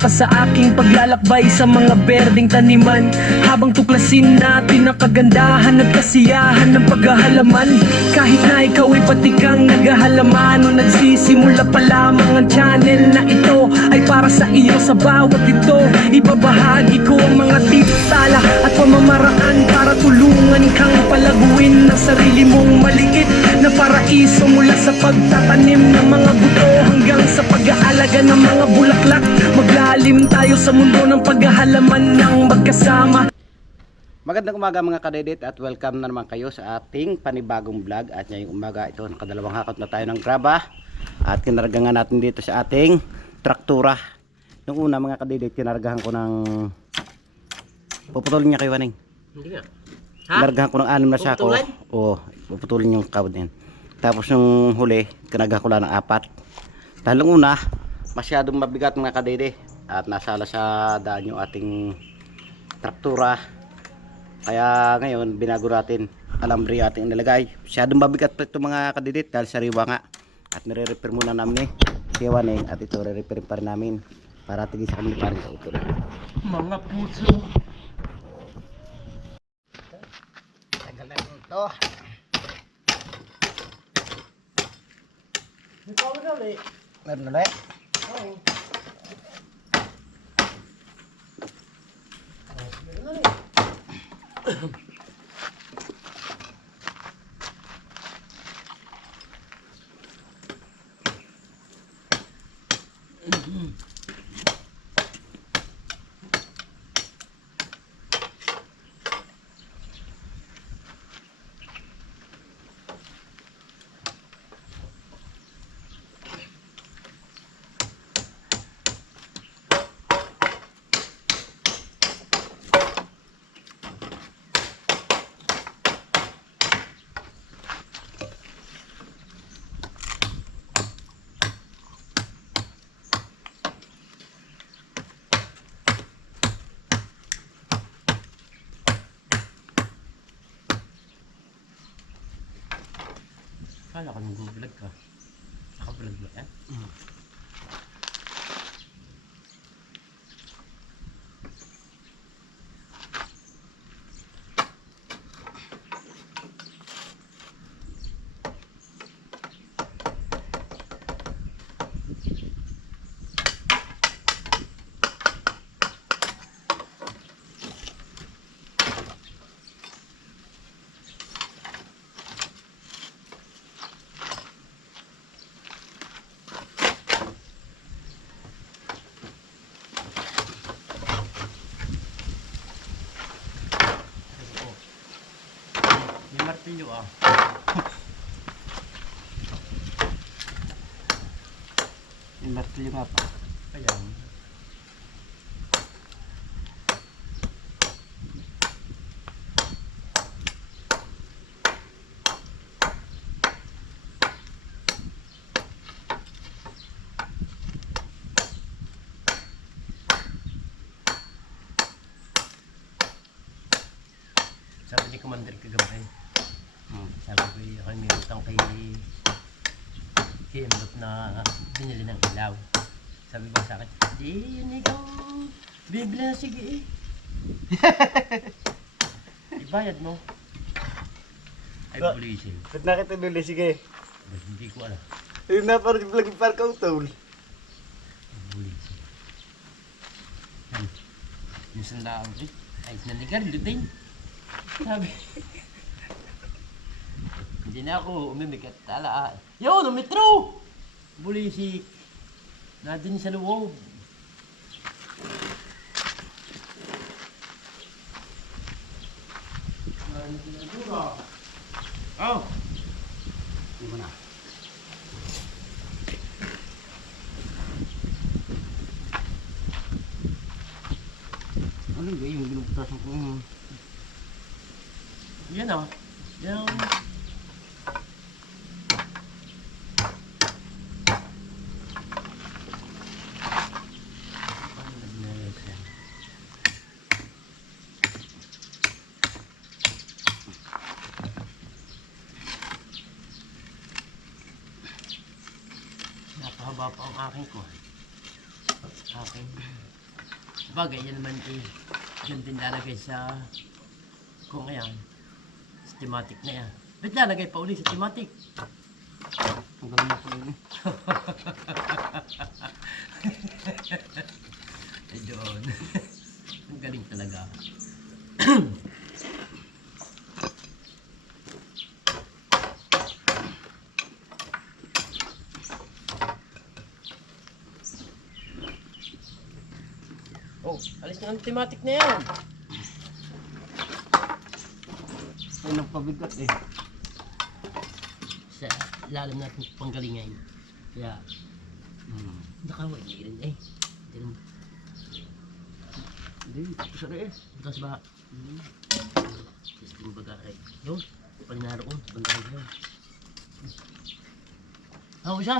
ka sa aking paglalakbay sa mga berdeng taniman, habang tuklasin natin ang kagandahan at kasiyahan ng paghahalaman. Kahit na ikaw ay patikang naghahalaman o nagsisimula pa lamang, ang channel na ito ay para sa iyo. Sa bawat ito, ibabahagi ko ang mga tips, tala at pamamaraan para tulungan kang palaguin ng sarili mong maliit na paraiso, mula sa pagtatanim ng mga buto hanggang sa pag-aalaga ng mga bulaklak. Maglalim tayo sa mundo ng paghahalaman ng magkasama. Magandang umaga mga kadedit at welcome na naman kayo sa ating panibagong vlog. At ngayong umaga ito, nakadalawang hakot na tayo ng graba at kinargahan natin dito sa ating traktura. Yung una mga kadedit, kinargahan ko ng puputulin niya kayo aning. Hindi nga. Kinargahan ko ng 6 na sako. Oo, puputulin yung kawad din. Tapos yung huli, kinargahan ko lang ng 4. Dahil yung una, masyadong mabigat mga kadede at nasala sa daan yung ating traktura. Kaya ngayon binago natin, alambre ating inilagay. Masyadong mabigat pa ito mga kadidit dahil sariwa nga. At nire-repair muna namin siwaning, at ito re-repair pa rin namin para tigil sa kami parin sa utol. Mga puso, Tagalan ito. Meron ulit. kala ka nag-vlog ka. Naka-vlog ba yan? May martilyo ah. Yung martilyo nga pa. Ayan. Sabi ni Commander kagabi, sabi ko ako may utang kay Emrop na binili ng ilaw. Sabi ko sa akin, yun ikaw bibili na, sige ibayad mo. Ay bulisin. Ba't nakita nuli? Sige. Hindi ko alam. Ayun na parang vlog parang kautol. Bulisin. Yung sandaan ko, ay nanigar, din. Sabi, hindi na ako umimikat. Tala, yun, umitro! Bulisik. Nadin sa loob. Oh! Hindi mo na. Ano ba yung binubutasan ko? Yan ah. Yan. Napahaba pa ang aking ko. Aking. Bagay, yan naman eh. Yan din lalagay sa... Kung ayan. Sa thematic na yan. Ba't lalagay pa uli sa thematic? Ang galing mo po yun. Ay doon. Ang galing talaga. Oh, alis na ang thematic na yan. Ay, nagpabigat eh. Sa lalim natin panggalingan. Kaya, nakaway niya rin eh. Tignan mo. Hindi, tapos na eh. Bukas ba? Testing baga eh. Yun, palinaro ko. Bandang yun. Ako siya.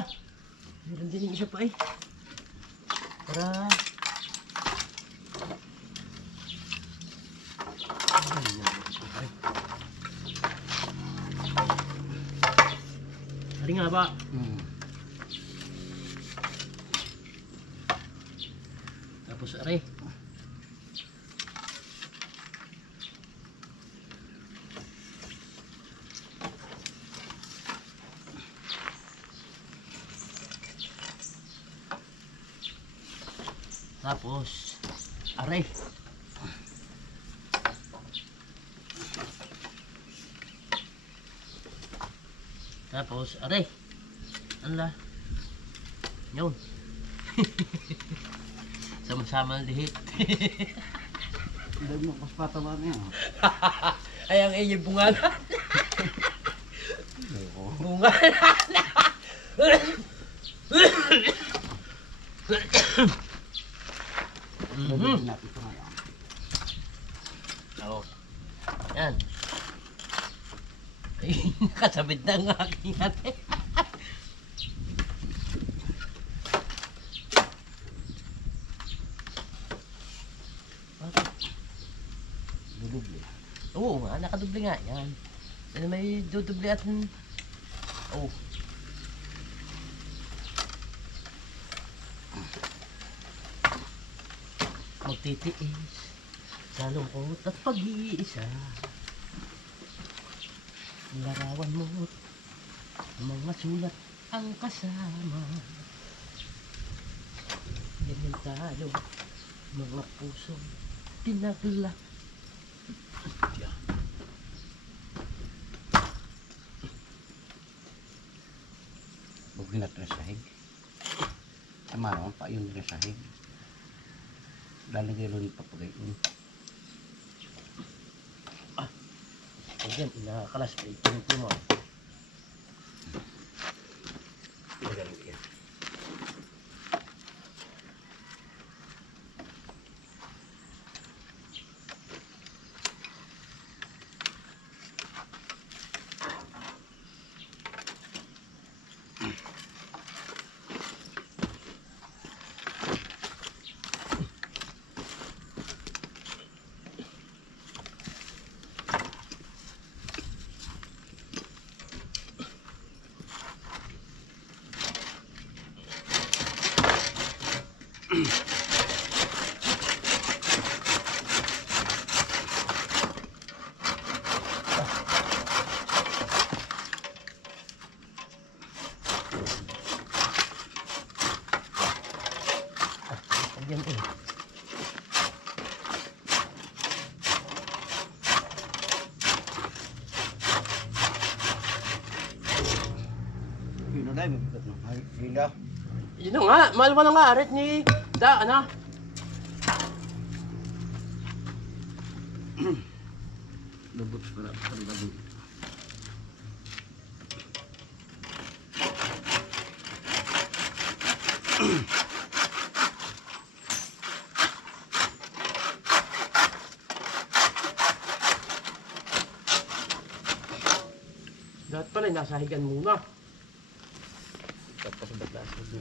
Meron din yung isa pa eh. Para... Hari nga ba? Tapos are. Tapos are. Tapos are. Anla. Yun. Sama-sama ang lihit. Hindi mo, mas patama na yan. Ay, ang inyong bungalan. Bungalan. Lagyan natin ito ngayon. Oo. Yan. Ay, nakasabit na ang aking ate. Duduble. Oo nga, nakaduble nga yan. Ano may duduble at... Oh. Magtitiis sa lungkot at pag-iisa. Larawan mo mga sulat ang kasama. Ganyan tayo, mga pusong pinagla. Huwag natin sa sahig. Tama naman pa yun rin sa sahig. Lalagay rin papagayon. Ayan, inakalas pa ito mo. Magaling yan. Ayan eh. Yun na dahil mabigat no. Ay, hila. Yun na nga, mahal mo na nga arit ni Da, ano? Lubot para pagbago. Lahat pala, nasahigan muna. Tapos batas mo.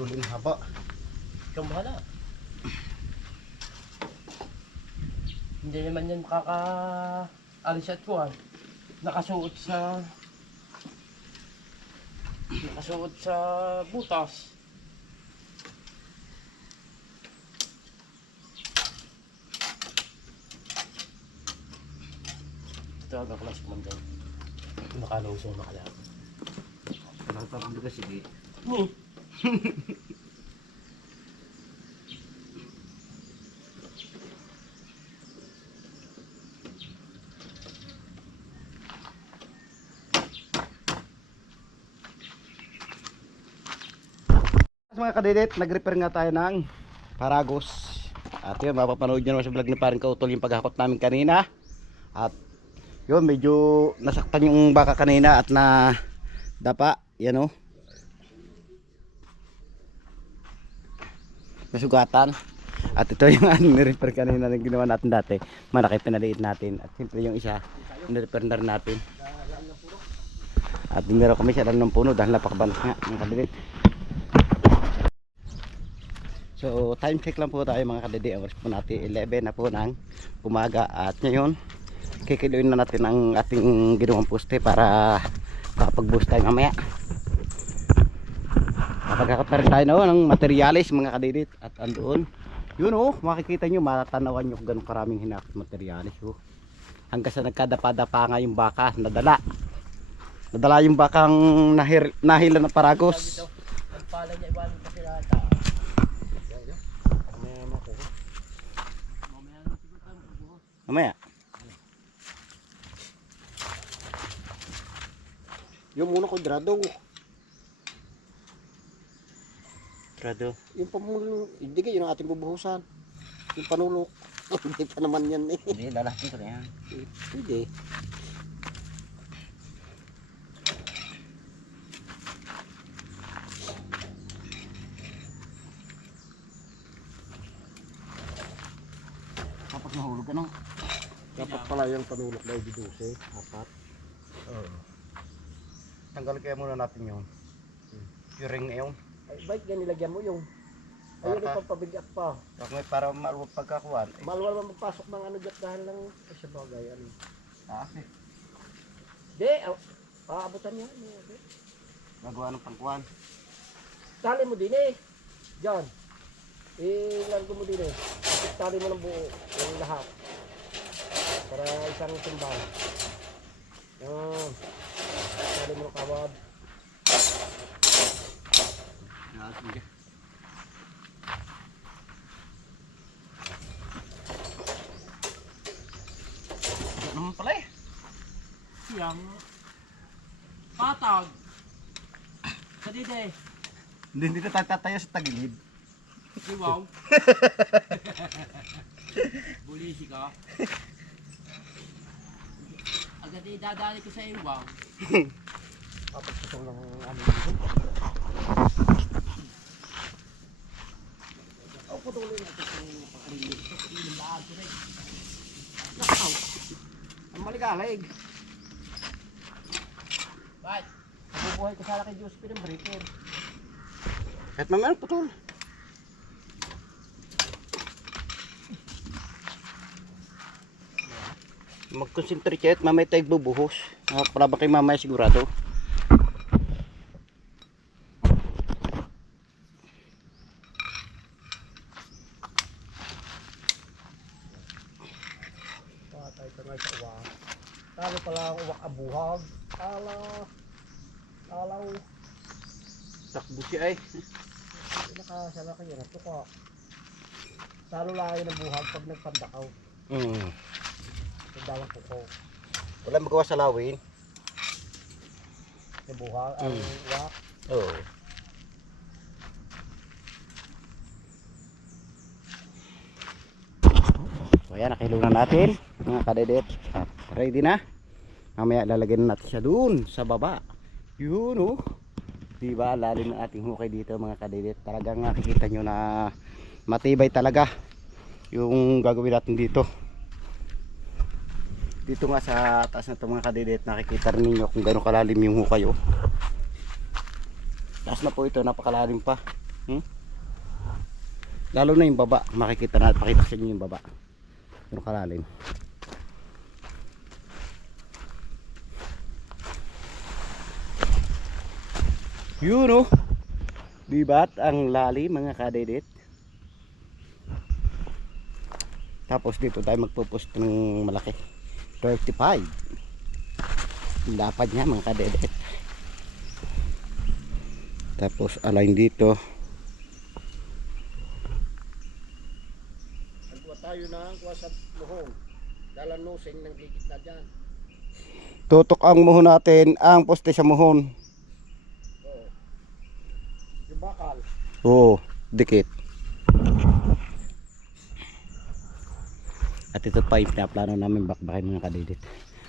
Tuling haba. Ikaw bahala. Hindi naman yan makaka-alis at kuhan. Nakasuot sa... Nakasuot sa butas. Ito ang kaklas ko man dyan. Nakalusong makala. Nakapagod ka sige. Mga kadidit, nag-repair nga tayo ng Paragos. At yun, mapapanood nyo naman sa vlog ni Paring Kautol yung paghakot namin kanina. At yun, medyo nasaktan yung baka kanina at na dapa, yan o. Nasugatan. At ito yung ni-repair kanina na ginawa natin dati. Malaki pinaliit natin. At siyempre yung isa, ni-repair na rin natin. At dinero kami siya ng puno dahil napakabalas nga mga kadidit. So time check lang po tayo mga kadidi, hours po natin 11 na po ng umaga. At ngayon kikiluin na natin ang ating ginawang poste para makapag-boost tayo mamaya. Kapagkakot na rin tayo ng materialis mga kadidit. At andoon yun oh, makikita nyo, matanawan nyo kung ganun karaming hinakot materialis oh. Hanggang sa nagkadapa-dapa nga yung baka, nadala yung bakang nahila ng Paragos. Pala niya iwan kasi lahat. Mamaya. Yung muna ko drado. Trado. Yung pamulong, hindi kayo yung ating bubuhusan. Yung panulok. Hindi pa naman yan eh. Hindi, lalaking ko na yan. Hindi. Kapag nahulog ka no? Dapat pala yung panulok na i-12. Apat. Tanggal kaya muna natin yung ring na yung Ay, bait yan nilagyan mo yung. Ayun Baka. yung pampabigat pa. para maluwag pagkakuhan. Maluwal man magpasok ng ano dyan dahil lang sa bagay. Ano. Kasi Di, aabutan niya. nagawa ng pangkuhan. Tali mo din eh. Diyan. Ilargo mo din eh. Tali mo ng buo. Yung lahat. Para isang timbang. Yan. Tali mo ng kawad. Sige. Ano naman pala eh? Siyang patag. Kadide. Hindi na tayo tatayo sa tagilid. Wow. Bulisi ka. Agad idadali ko sa iwang. Tapos ito lang ano dito. Oh, putulin natin yung pakarinig. Ilim lahat ko rin. Nakaw. Ang maligalig. Ba't? Nabubuhay ko sana kay Josephine ng breaker. Kahit mamaya putol. Mag-concentrate kayo at mamaya tayo bubuhos. Para ba kayo mamaya sigurado? Patay ka nga sa uwak. Talo pala ang uwak abuhag. Talaw. Takbo siya ay. Nakasala kayo na tuka. Talo lang yun ang buhag pag nagpandakaw. Nagdawang kuko. Wala magawa sa lawin. Yung buhag, ang uwak. Oo. So ayan, nakilong na natin mga kadedit. At ready na. Mamaya lalagyan natin siya dun sa baba. Yun oh. Diba, lalim ng ating hukay dito mga kadedit. Talagang nakikita nyo na matibay talaga yung gagawin natin dito. Dito nga sa taas na ito mga kadedit, nakikita rin ninyo kung gano'ng kalalim yung hukay oh. Taas na po ito, napakalalim pa. Lalo na yung baba, makikita na, pakita sa inyo yung baba. Gano'ng kalalim. Yun oh. Bibat ang lalim mga kadedit. Tapos dito tayo magpo-post ng malaki. 35. Lapad niya mga kadedit. Tapos align dito. Nagkuha tayo ng kuha sa muhong. Dalang nosing ng gigit na dyan. Tutok ang muhon natin ang poste sa muhon. Oo. Yung bakal. Oo, dikit. At ito pa yung pinaplano namin bakbakin mga kadidit.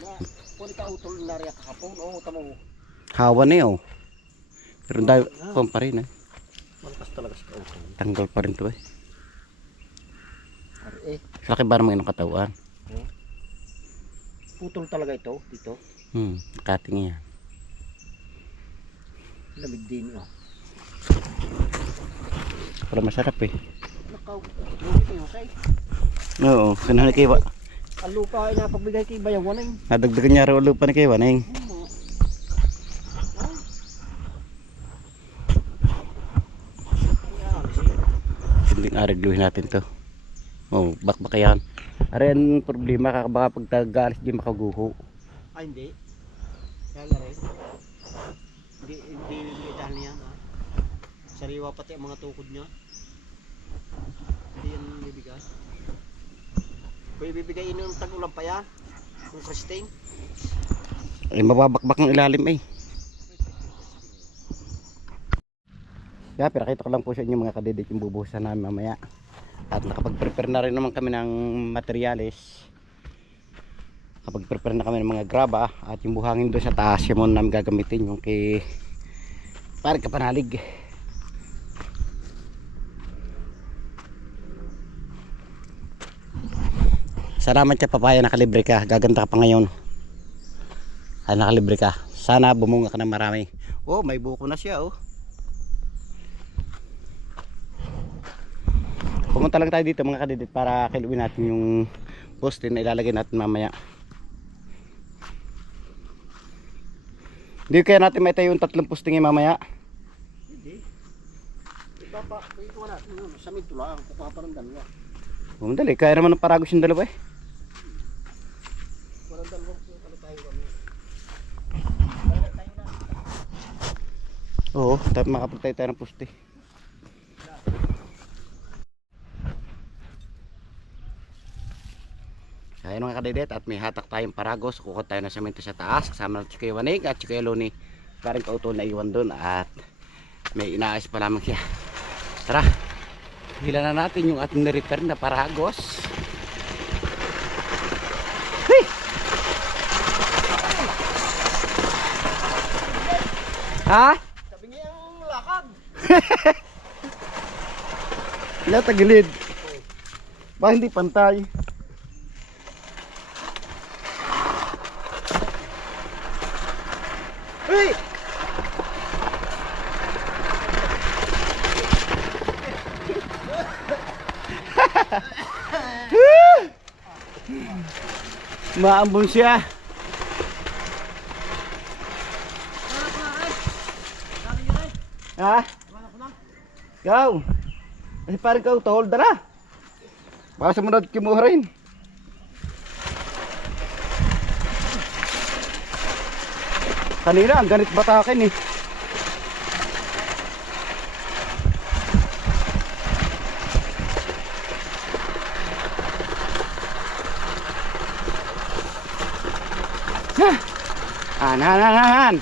Na, kung ka utol na rin kahapon, o tamo. Hawa na yun. Pero dahil pa rin eh. Malakas talaga sa kautol. Tanggal pa rin to eh. Eh, Laki ba naman yung katawan? putol talaga ito, dito. Cutting yan. Lamig din yun. Pero masarap eh. Nakaw, lupit yun, say. Oo, kanahan kayo. Ang lupa ay napagbigay kay Bayawan eh. Nadagdagan niya rin ulo pa ni kayo, Waneng. Hindi arigluhin natin to. Oh, bakbak yan. Ayan problema baka pag tagalis di makaguho. Ay, hindi. Kaya nga rin. Hindi dahil niyan. Sariwa pati ang mga tukod niya. Hindi yan bibigay. Kung ibibigay yung tag-ulam pa yan, yung Christine. Ay mababakbak ng ilalim eh. Kaya pinakita ko lang po sa inyo mga kadidit yung bubuhusan namin mamaya. At nakapag-prepare na rin naman kami ng materyales. Nakapag-prepare na kami ng mga graba. At yung buhangin doon sa taas yung muna namin gagamitin. Yung kay parang kapanalig. Salamat ka papaya, nakalibre ka. Gaganda ka pa ngayon. Ay nakalibre ka. Sana bumunga ka na marami. Oh, may buko na siya oh. Pumunta lang tayo dito mga kadidit para kiluin natin yung poste na ilalagay natin mamaya. Hindi kaya natin may tayo yung 3 posting mamaya. Hindi. Ipapa, ikuha natin yun. Sa mid lang, kukuha pa ng dalawa. Dali, kaya naman ng paragos yung dalawa eh. Walang dalawang ano tayo kami. Oo, dapat makapagtay tayo ng poste. Ayan mga kadidit, at may hatak tayong paragos. Kukuha tayo ng semento sa taas. Kasama natin si Kuya Wanig at si Kuya Loni. Parang kautol na iwan doon. At may inaayos pa lamang siya. Tara, hila na natin yung ating na-repair na paragos. Hey! Ha? Sabi niya yung lakad. Wala tagilid. Ba hindi pantay. Hey! Maambon siya. Ha? Ikaw. Kasi parang ikaw tol, dala. Baka sumunod kimuha rin. Kanina ang ganit batakin eh.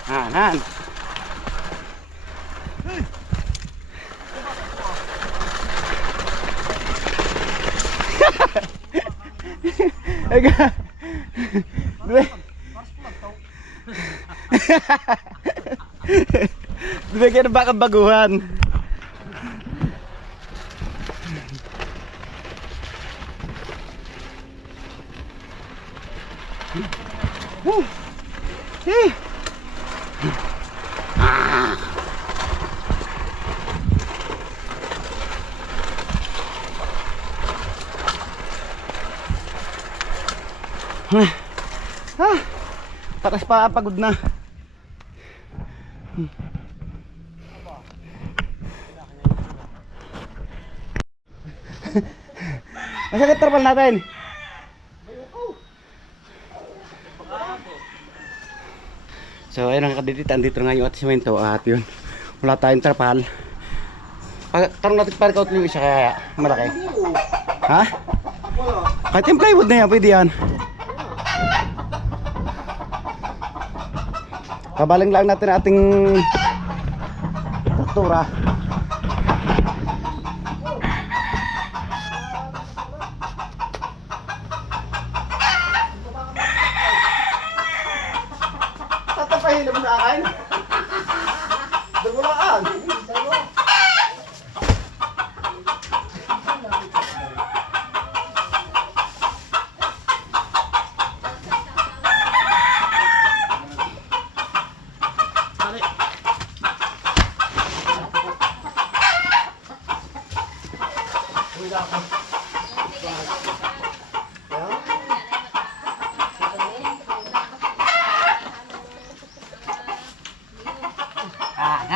Han. Ega. Bigyan ba kang baguhan? Patas pa pagod na. Masakit trapal natin. So ayun ang kadidit, andito na yung atismento at yun. Wala tayong trapal. Tarong natin para ikaw yung isa kaya malaki. Ha? Kahit yung plywood na yan, pwede yan. Kabaling lang natin ating struktura. Tatapahin mo sa akin? Dagulaan.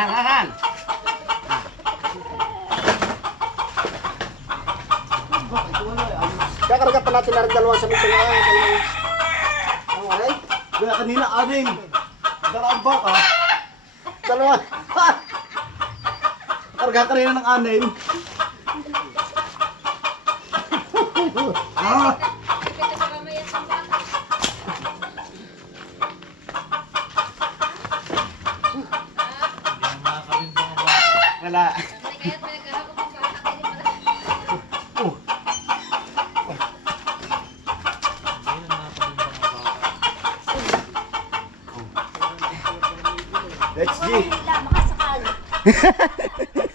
Han. Kakarga pa natin na rin dalawang sa mito nga. Ang alay? Gula kanina, aning. Dalawang baka. Dalawa. Ha! Karga kanina ng anin. Ah! Wala. Let's G.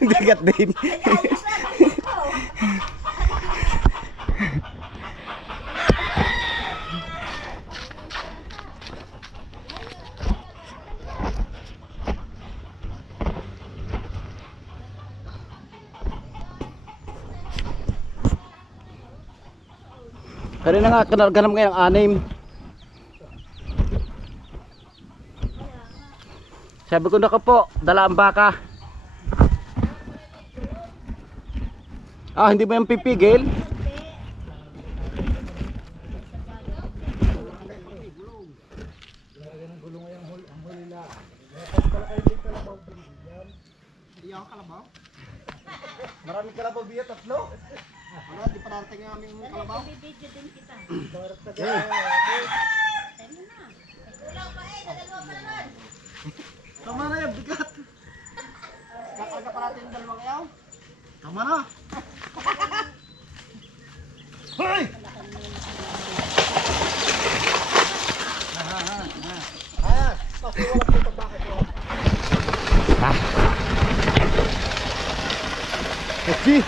Dagat din. Kanina nga ganam ngayon ang anim. Sabi ko na ka po, dala ang baka. Ah, hindi mo yung pipigil? Maraming kalabaw biya, tatlo. Wala, di parating ang aming kalabaw. Bibidyo din kita. Tama na yan, bigat. Kakarga pa natin yung dalawang yaw. Tama na. Hoy! Kasi wala po ito bakit yun. Let's see.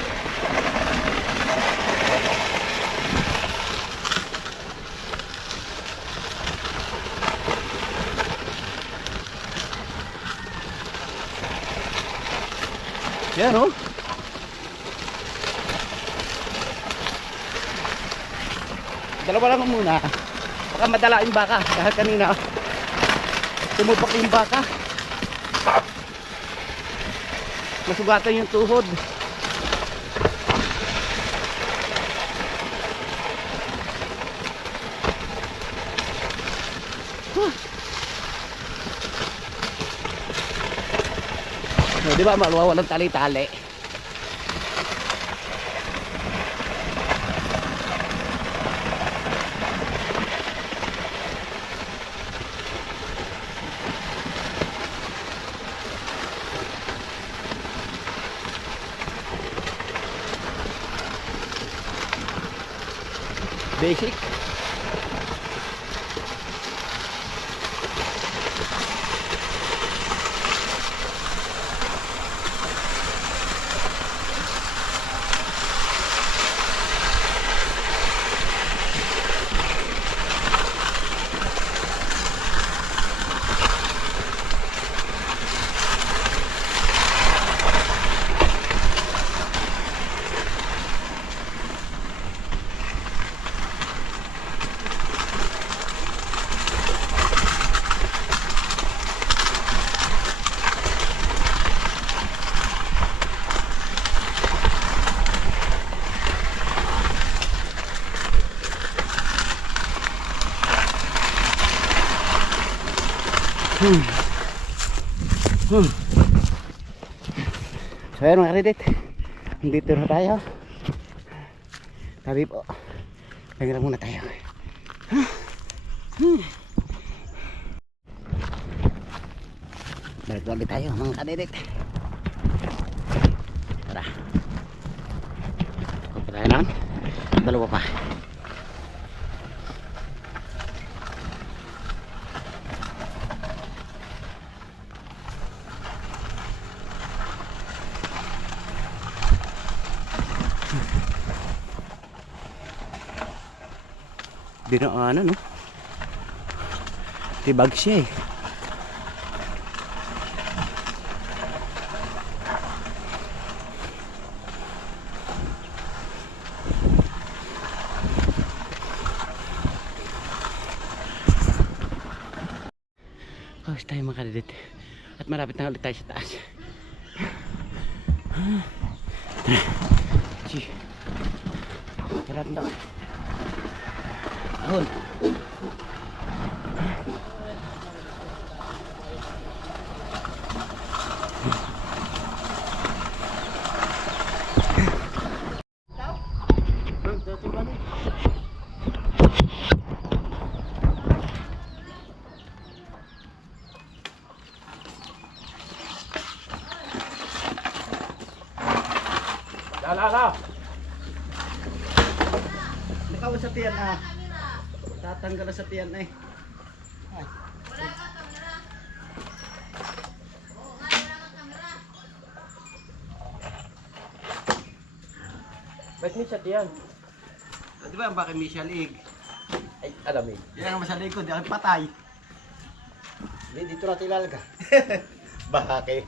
Yan oh. Dalawa lang muna. Baka madala yung baka. Dahil kanina tumupak yung baka. Masugatan yung tuhod. So, di ba maluwawalan tali-tali? Basic. So ayan mga kredit, dito na tayo. Tabi po, pahinga muna tayo. Balik ulit tayo mga kredit. Tara, kumpara tayo ng dalawa pa. Dinaanan no, tibag siya eh. Kawis tayo mga kredit at marapit na ulit tayo sa taas. Tara na ahon. Lala. Nakaw sa tiyan ah. Tatanggal na sa tiyan eh. Ba't ni siya tiyan? Di ba ang bakit may siyalig? Ay, alam eh. Yan ang masalig ko, di ako patay. Hindi, dito natin ilalagay. Bakit?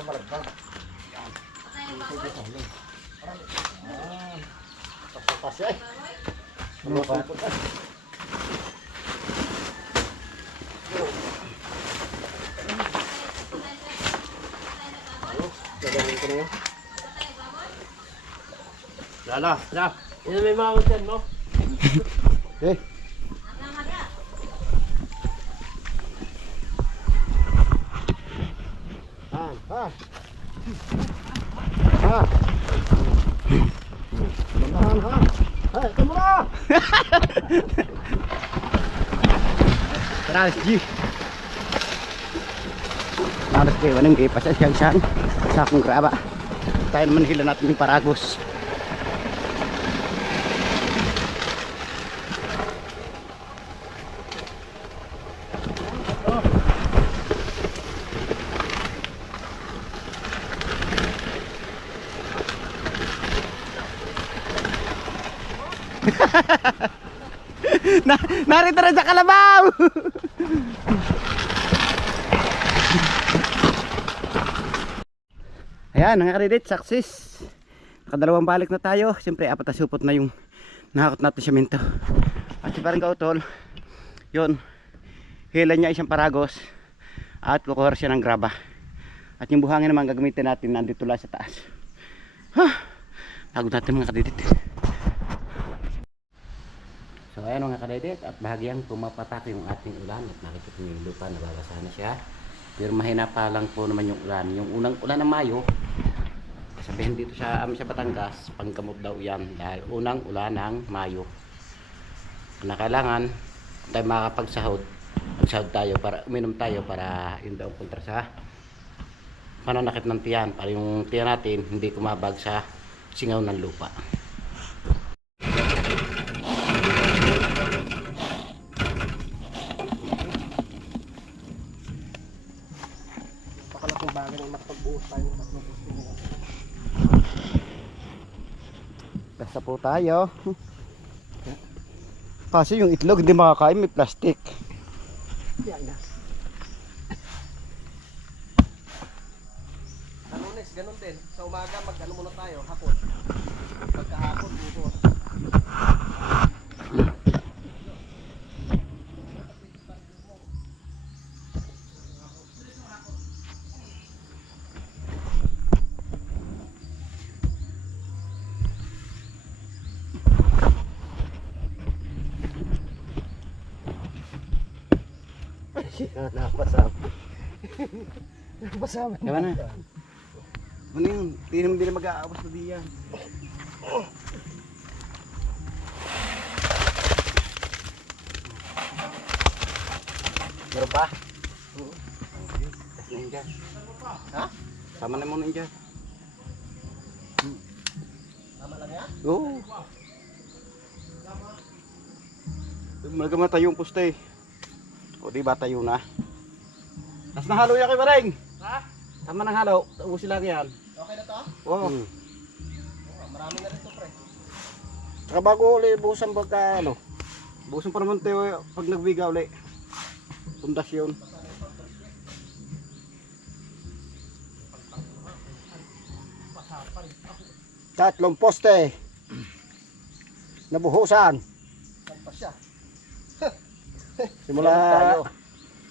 Malagdag. Pas eh. Ano pa? Gagawin ko na yun. Lala, na. Yan may mga usan mo. Eh. Ha. Ha. Hey, kamera. Tara, G. Naras kayo, anong kayo pa siyang sa akong graba. Tayo naman hila natin yung paragos. Narito rin sa kalabaw. Ayan, mga kredit, success. Nakadalawang balik na tayo. Siyempre, apat na supot na yung nakakot natin semento. At si parang kautol, yun, hila niya isang paragos at kukuha siya ng graba. At yung buhangin naman gagamitin natin nandito lang sa taas. Tagod natin mga kredit. So ayan mga kadedit, at bahagyang pumapatak yung ating ulan at nakikita nyo yung lupa, nababasa na siya. Pero mahina pa lang po naman yung ulan. Yung unang ulan ng Mayo, sabihin dito sa amin sa Batangas, pangkamot daw yan dahil unang ulan ng Mayo. Na kailangan tayo makapagsahod, magsahod tayo para uminom tayo para yun daw kontra sa pananakit ng tiyan, para yung tiyan natin hindi kumabag sa singaw ng lupa. Pakalaking bagay na makapagbuhos tayo ng maglubos din. Basta po tayo. Kasi yung itlog hindi makakain, may plastic. Yan na. Lunes, ganun din. Sa umaga, mag-ano muna tayo, hapon. Pagkahapon, buhos. Napasama. Napasama. Ewan na. Ano yun? Hindi na mag-aawas na diyan. Meron pa? Oo. Tas na yun dyan. Ha? Sama na muna yun dyan. Tama lang yan? Oo. Malaga tayo yung poste. O diba tayo na? Tas nahalo yan kay Bareng. Ha? Tama ng halo. Ubusin lang yan. Okay na to? Oo. Marami na rin to, pre. Saka bago uli, buhusan pagka ano. Buhusan pa naman tayo pag nagbiga uli. Pundasyon. Tatlong poste. Nabuhusan. Sampas siya. Simula tayo.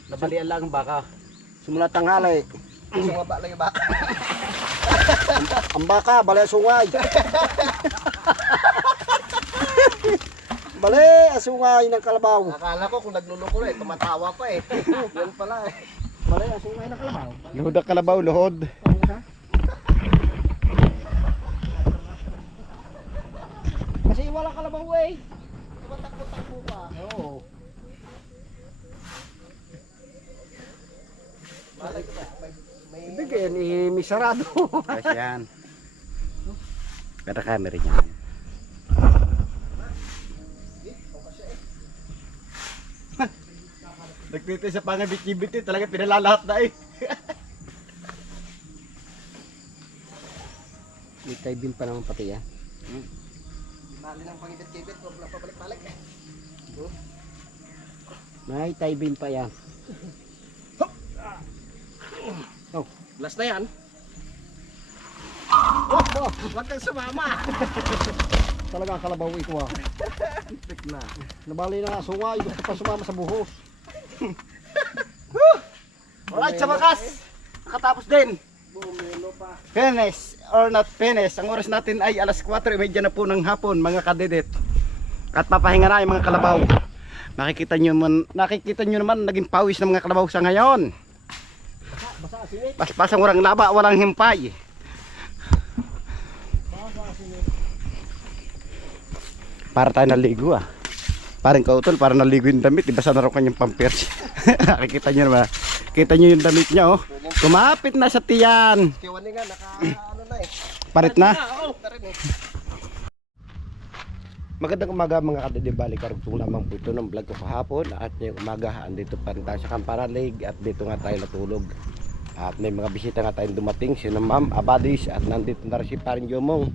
nabalian lang ang baka. Simula tanghali. Sungaba lang yung baka. Ang baka, balay sungay. Balay, sungay ng kalabaw. Akala ko kung nagluloko na tumatawa pa eh. Yan pala eh. Balay, sungay ng kalabaw. Luhod ang kalabaw, luhod. Kasi wala kalabaw eh. Tumatakbo-takbo pa. Oo. Malay ko ba? Hindi kaya ni Misarado. Kasi yan. Kada camera niya. Nagtitay sa pangabit-bit talaga pinalalahat na eh. May taibin pa naman pati yan. Mali ng pangibit-kibit, huwag lang pabalik-balik eh. May taibin pa yan. Oh, last na yan. Oh, huwag kang sumama. Talagang kalabaw ito ah. Na. Nabali na nga, sungay, gusto pa sumama sa buhos. Alright, sa wakas. Nakatapos din. Finish or not finish. Ang oras natin ay alas 4:30 na po ng hapon, mga kadidet. At papahinga na yung mga kalabaw. Nakikita nyo naman naging pawis ng mga kalabaw sa ngayon. Paspasang walang laba, walang himpay. Para tayo naligo ah. Parang kautol, para naligo yung damit. Ibasa na rin kanyang pampers. Nakikita nyo naman. Kita nyo yung damit niya oh. Kumapit na sa tiyan. Kiwan nga, ano na eh. Parit na. Magandang umaga mga kadidi, balik karugtong lamang po ito ng vlog ko kahapon. At ngayong umaga, andito pa rin tayo sa Kampanalig at dito nga tayo natulog. At may mga bisita nga tayong dumating, sina Ma'am Abadis at nandito na rin si Paring Jomong.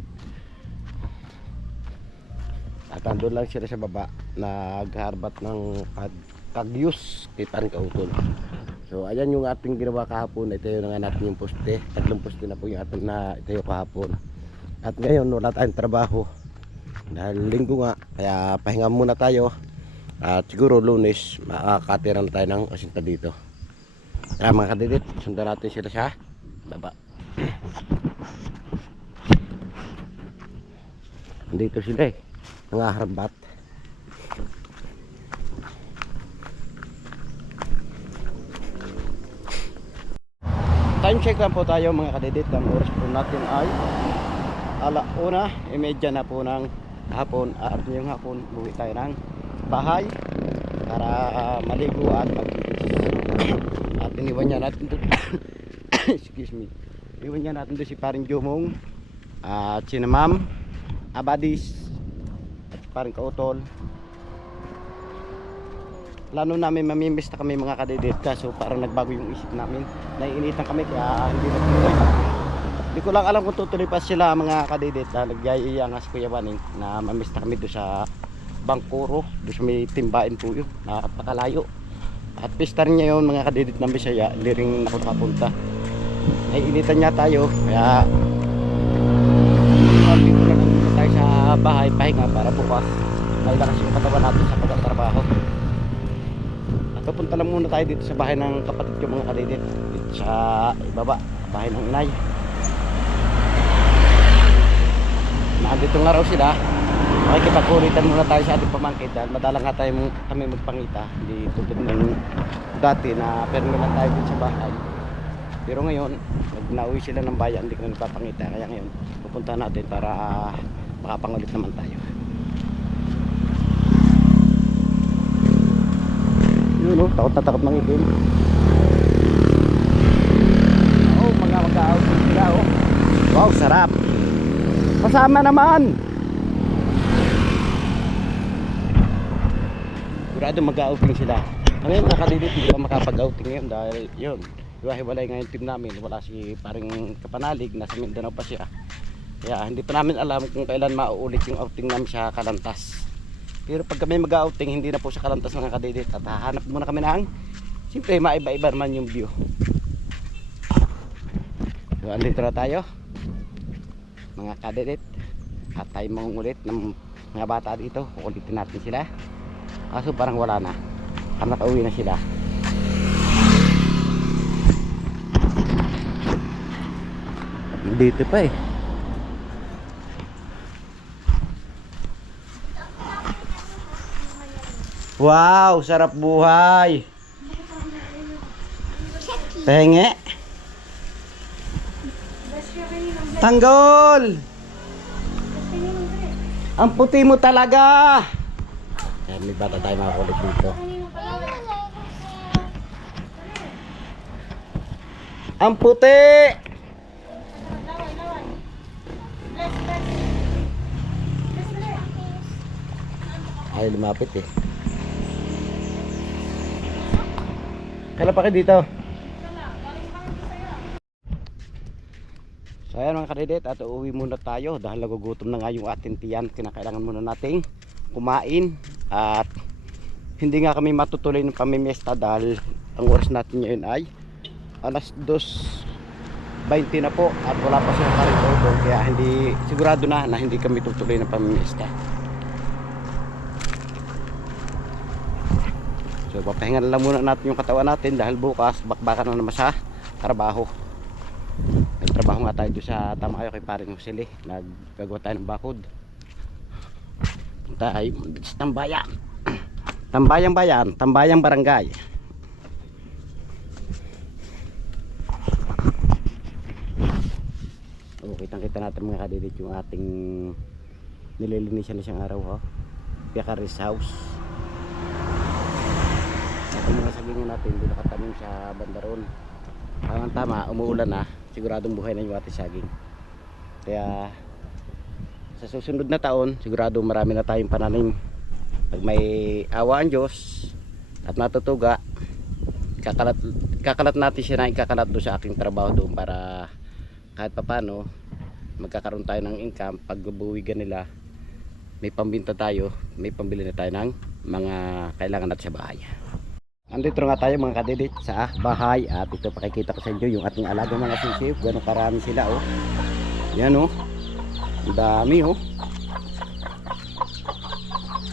At andun lang sila sa baba, nagharbat ng kagyus kay Paring Kautol. So ayan yung ating ginawa kahapon, ito yung nga natin yung poste. Tatlong poste na po yung ating na ito yung kahapon. At ngayon wala tayong trabaho. Dahil linggo nga, kaya pahinga muna tayo. At siguro Lunes, makakatira na tayo ng asinta dito. Kaya mga kadidit, sundan natin sila sa baba. Dito sila eh, nangaharbat. Time check lang po tayo mga kadidit. Ang oras po natin ay 1:30 na po ng hapon. At yung hapon buwi tayo ng bahay para maligo at mag-iis. At iniwan niya natin doon excuse me, iniwan niya natin doon si Paring Jomong at si Ma'am Abadis at Paring Kautol. Lalo namin mamimiss na kami mga kadidit, kaso parang nagbago yung isip namin, naiinitan kami kaya hindi na tuloy. Hindi ko lang alam kung tutuloy pa sila mga kadidit. Nagyayaya nga si Kuya Waning na mamiss na kami doon sa Bangkoro, doon sa may timbain po yun, napakalayo. At pista rin niya yun mga kadidit ng Bisaya, hindi rin ako nakapunta. Naiinitan niya tayo, kaya dito lang tayo sa bahay, pahinga para bukas may lakas yung katawan natin sa pagtatrabaho. At pupunta lang muna tayo dito sa bahay ng kapatid ko mga kadidit, dito sa ibaba, bahay ng inay. Nandito nga raw sila, makikipagkulitan muna tayo sa ating pamangkin dahil madalang nga tayo kami magpangita, hindi tulad ng dati na permi lang tayo dito sa bahay. Pero ngayon, nauwi sila ng bayan, hindi kami nagpapangita, kaya ngayon pupunta natin para makapangulit naman tayo. Yun o, takot na takot ng itim. Oo, mga mag-outing sila o. Wow, sarap. Kasama naman. Sigurado mag-outing sila. Ngayon nakadidit, hindi pa makapag-outing ngayon dahil yun, hiwa-hiwalay ngayon team namin. Wala si paring Kapanalig, nasa Mindanao pa siya. Kaya hindi pa namin alam kung kailan mauulit yung outing namin sa Kalantas. Pero pag kami mag-outing, hindi na po sa Kalantas mga kadidit. At hahanap muna kami ng siyempre maiba-iba naman yung view. So andito na tayo mga kadidit. At tayo mangungulit ng mga bata dito. Kukulitin natin sila. Kaso parang wala na. Parang nakauwi na sila. Dito pa eh. Wow, sarap buhay. Tenge. Tanggol. Ang puti mo talaga. Yan, may bata tayo makakulit dito. Ang puti. Ay, lumapit eh. Kailan pa kayo dito? So ayan mga kadidit, at uuwi muna tayo dahil nagugutom na nga yung ating tiyan. Kinakailangan muna nating kumain. At hindi nga kami matutuloy ng pamimiesta dahil ang oras natin ngayon ay alas 2:20 na po. At wala pa silang karito, kaya hindi, sigurado na hindi kami tutuloy ng pamimiesta. So papahingan lang muna natin yung katawan natin dahil bukas bakbakan na naman sa trabaho. May trabaho nga tayo sa Tamayo kay paring Husili. Naggagawa tayo ng bakod. Tayo sa tambayan. Tambayang bayan, tambayang barangay. Oh, kitang-kita natin mga kadidit yung ating nililinisan na siyang araw, oh. Piakaris house. Yung mga sagingan natin hindi nakatanim sa bandaron. Tama, umuulan na, siguradong buhay na yung ating saging. Kaya sa susunod na taon sigurado marami na tayong pananim. Pag may awa ang Diyos at matutuga, kakalat natin siya na ikakalat doon sa aking trabaho doon para kahit papano magkakaroon tayo ng income. Pag buwigan nila may pambinta tayo, may pambili na tayo ng mga kailangan natin sa bahay. Andito nga tayo mga kadidit sa bahay at ito pakikita ko sa inyo yung ating alagang mga sisip. Gano'ng karami sila oh. Yan oh. Ang dami oh.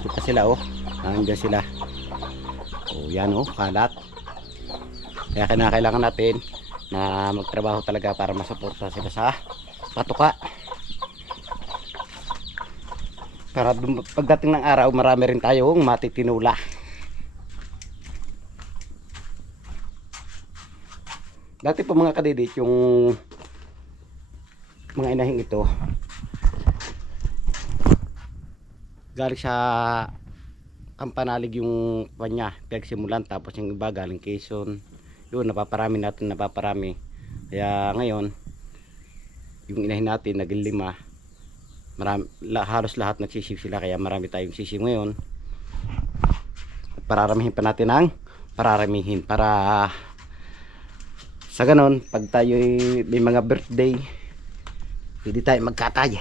Ito sila oh. Nandiyan sila. Oh yan oh, kalat. Kaya kailangan natin na magtrabaho talaga para masuporta sila sa patuka. Para pagdating ng araw marami rin tayong matitinula. Dati po mga kadidit yung mga inahing ito galing sa Kampanalig yung kanya pinagsimulan, tapos yung iba galing Quezon. Yun, napaparami natin, napaparami. Kaya ngayon yung inahin natin naging 5. Halos lahat nagsisip sila, kaya marami tayong sisip ngayon. Pararamihin pa natin ang pararamihin para sa ganon, pag tayo may mga birthday, pwede tayo magkatay.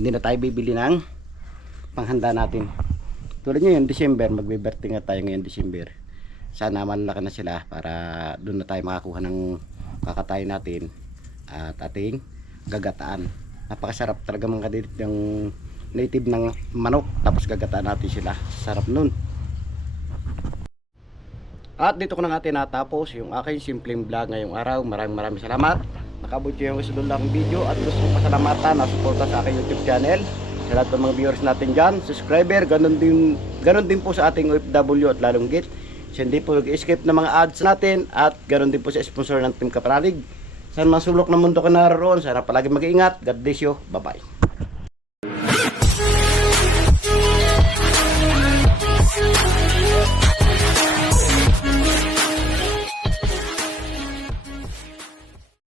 Hindi na tayo bibili ng panghanda natin. Tulad ngayon, December, magbe-birthday nga tayo ngayon December. Sana malaki na sila para doon na tayo makakuha ng kakatay natin at ating gagataan. Napakasarap talaga mga kadidit yung native ng manok, tapos gagataan natin sila. Sarap nun. At dito ko na nga tinatapos yung aking simpleng vlog ngayong araw. Maraming salamat. Nakabot yung gusto lang video at gusto kong pasalamatan na suporta sa aking YouTube channel. Sa lahat ng mga viewers natin dyan, subscriber, ganun din po sa ating OFW at lalong git. So, hindi po nag-escape ng mga ads natin at ganun din po sa sponsor ng Team Kapanalig. Saan man sulok ng mundo ka naroon, sana palagi mag-iingat. God bless you. Bye-bye.